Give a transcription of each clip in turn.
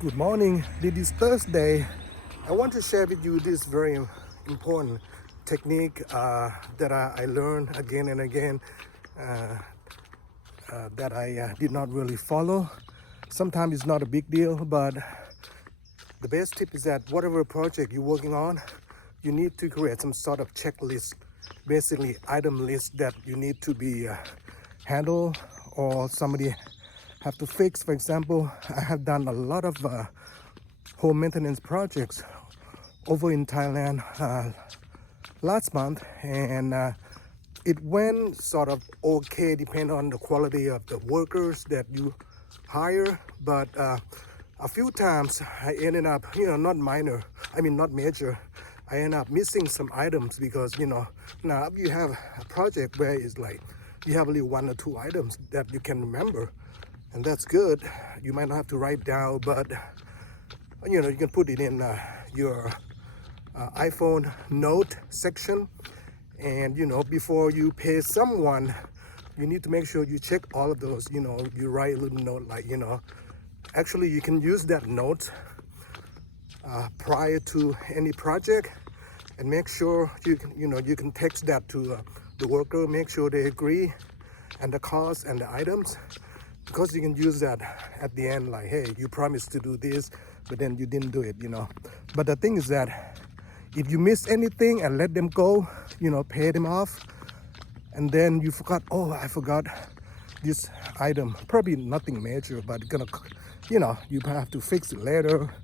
Good morning. This is Thursday. I want to share with you this very important technique that I learned again and again uh, that I did not really follow. Sometimes it's not a big deal, but the best tip is that whatever project you're working on, you need to create some sort of checklist, basically item list that you need to be handled or somebody have to fix. For example, I have done a lot of home maintenance projects over in Thailand last month, and it went sort of okay, depending on the quality of the workers that you hire. But a few times I ended up, not minor, not major. I end up missing some items because, now you have a project where it's like you have only one or two items that you can remember, and that's good. You might not have to write down, but you can put it in your iPhone note section. And before you pay someone, you need to make sure you check all of those. You write a little note like, actually you can use that note prior to any project, and make sure you can text that to the worker, make sure they agree, and the cost and the items, because you can use that at the end, like, hey, you promised to do this, but then you didn't do it. But the thing is that if you miss anything and let them go, pay them off, and then you forgot, oh, I forgot this item, probably nothing major, but you have to fix it later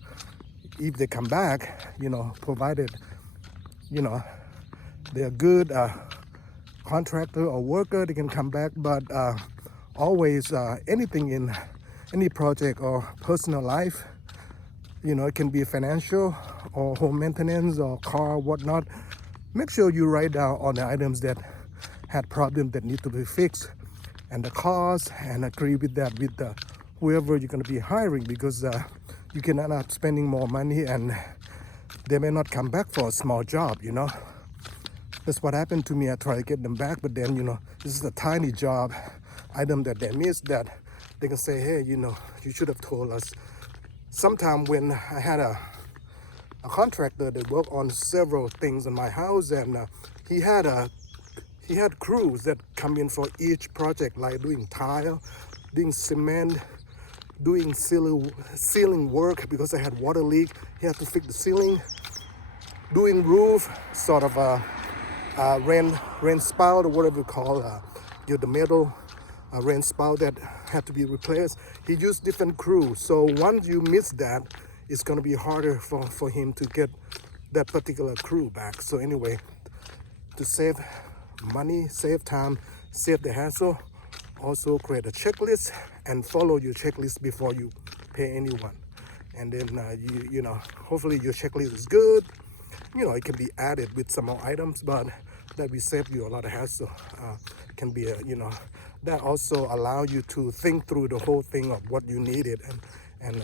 if they come back, provided they're good contractor or worker, they can come back. But always anything in any project or personal life, it can be financial or home maintenance or car, whatnot. Make sure you write down all the items that had problems that need to be fixed and the cost, and agree with that with whoever you're going to be hiring, because you can end up spending more money and they may not come back for a small job. That's what happened to me. I try to get them back, but then this is a tiny job item that they missed, that they can say, hey, you should have told us. Sometime when I had a contractor that worked on several things in my house, and he had crews that come in for each project, like doing tile, doing cement, doing ceiling work, because I had water leak. He had to fix the ceiling, doing roof, sort of rain spout, or whatever you call the metal rain spout that had to be replaced. He used different crews, so once you miss that, it's going to be harder for him to get that particular crew back. So anyway, to save money, save time, save the hassle, also create a checklist and follow your checklist before you pay anyone. And then hopefully your checklist is good. It can be added with some more items, but that will save you a lot of hassle. Can be that also allow you to think through the whole thing of what you needed, and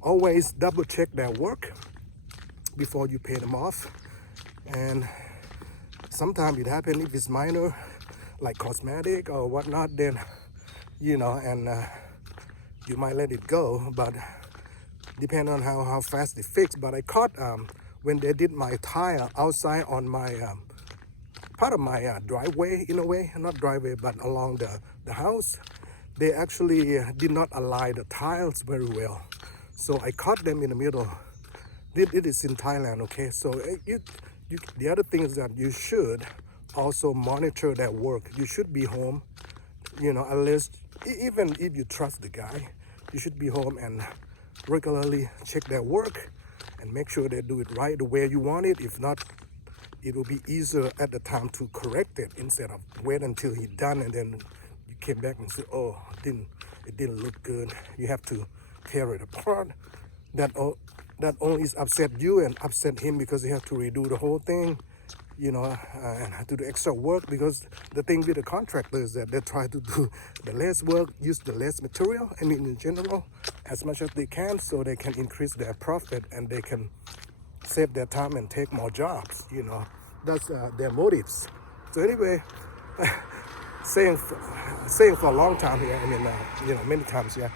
always double check their work before you pay them off. And sometimes it happens, if it's minor, like cosmetic or whatnot, then and you might let it go, but depending on how fast they fix. But I caught when they did my tile outside on my part of my driveway, in a way, not driveway, but along the house, they actually did not align the tiles very well. So I caught them in the middle. It is in Thailand, okay? So the other thing is that you should also monitor that work. You should be home, unless, even if you trust the guy, you should be home and regularly check their work and make sure they do it right the way you want it. If not, it will be easier at the time to correct it, instead of wait until he's done and then you came back and say, oh, it didn't look good. You have to tear it apart. That only is upset you and upset him, because you have to redo the whole thing, and do the extra work. Because the thing with the contractor is that they try to do the less work, use the less material, in general, as much as they can, so they can increase their profit and they can save their time and take more jobs. That's their motives. So anyway, saying for a long time here, many times, yeah.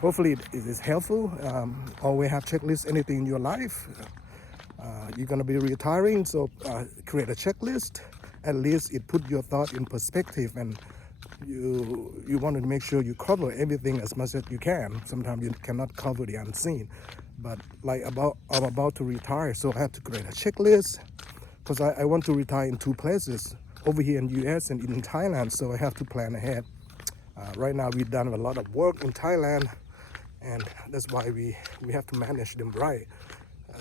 Hopefully it is helpful. Always have checklists, anything in your life. You're gonna be retiring, so create a checklist. At least it put your thought in perspective, and you want to make sure you cover everything as much as you can. Sometimes you cannot cover the unseen, but like I'm about to retire, so I have to create a checklist because I want to retire in 2 places, over here in US and in Thailand, so I have to plan ahead. Right now we've done a lot of work in Thailand, and that's why we have to manage them right.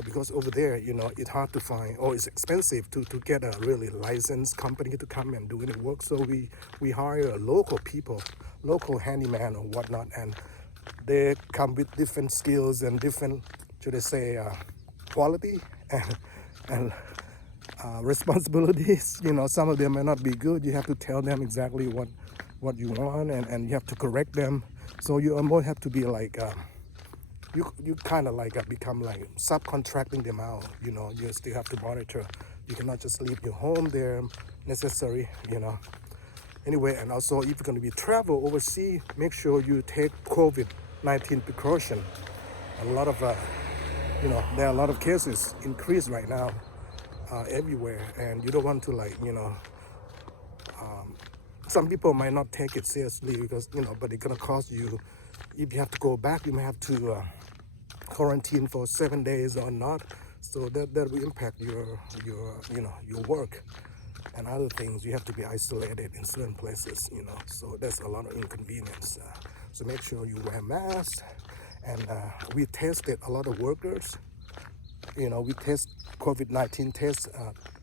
Because over there, you know, it's hard to find, or it's expensive to get a really licensed company to come and do any work. So we hire local people, local handyman or whatnot, and they come with different skills and different, should I say, quality and responsibilities. You know, some of them may not be good. You have to tell them exactly what you want, and you have to correct them. So you almost have to be like, you kind of like become like subcontracting them out. You know, you still have to monitor. You cannot just leave your home there necessary, you know. Anyway, and also if you're going to be travel overseas, make sure you take COVID-19 precaution. A lot of, you know, there are a lot of cases increased right now everywhere, and you don't want to, like, you know, some people might not take it seriously because, you know, but it's going to cost you. If you have to go back, you may have to quarantine for 7 days or not, so that will impact your you know, your work and other things. You have to be isolated in certain places, you know, so there's a lot of inconvenience. So make sure you wear masks, and we tested a lot of workers. You know, we test COVID-19 tests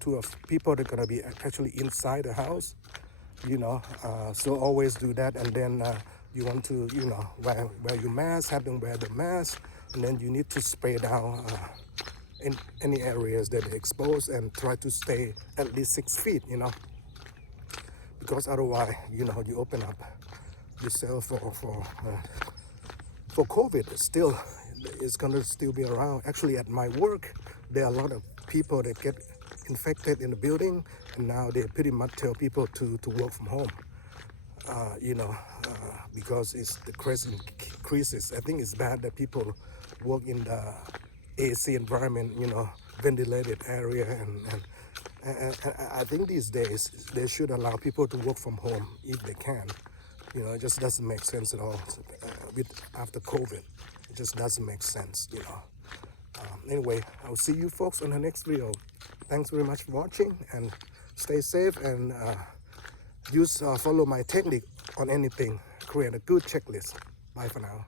to people that are gonna be actually inside the house, you know, so always do that. And then you want to, you know, wear your mask, have them wear the mask, and then you need to spray down in any areas that are exposed, and try to stay at least 6 feet, you know, because otherwise, you know, you open up yourself for COVID. Still, it's gonna still be around. Actually, at my work, there are a lot of people that get infected in the building, and now they pretty much tell people to work from home. You know, because it's the increases. I think it's bad that people work in the AC environment, you know, ventilated area, and I think these days they should allow people to work from home if they can. You know, it just doesn't make sense at all. After COVID, it just doesn't make sense, you know. Anyway, I'll see you folks on the next video. Thanks very much for watching, and stay safe, and follow my technique on anything. Create a good checklist. Bye for now.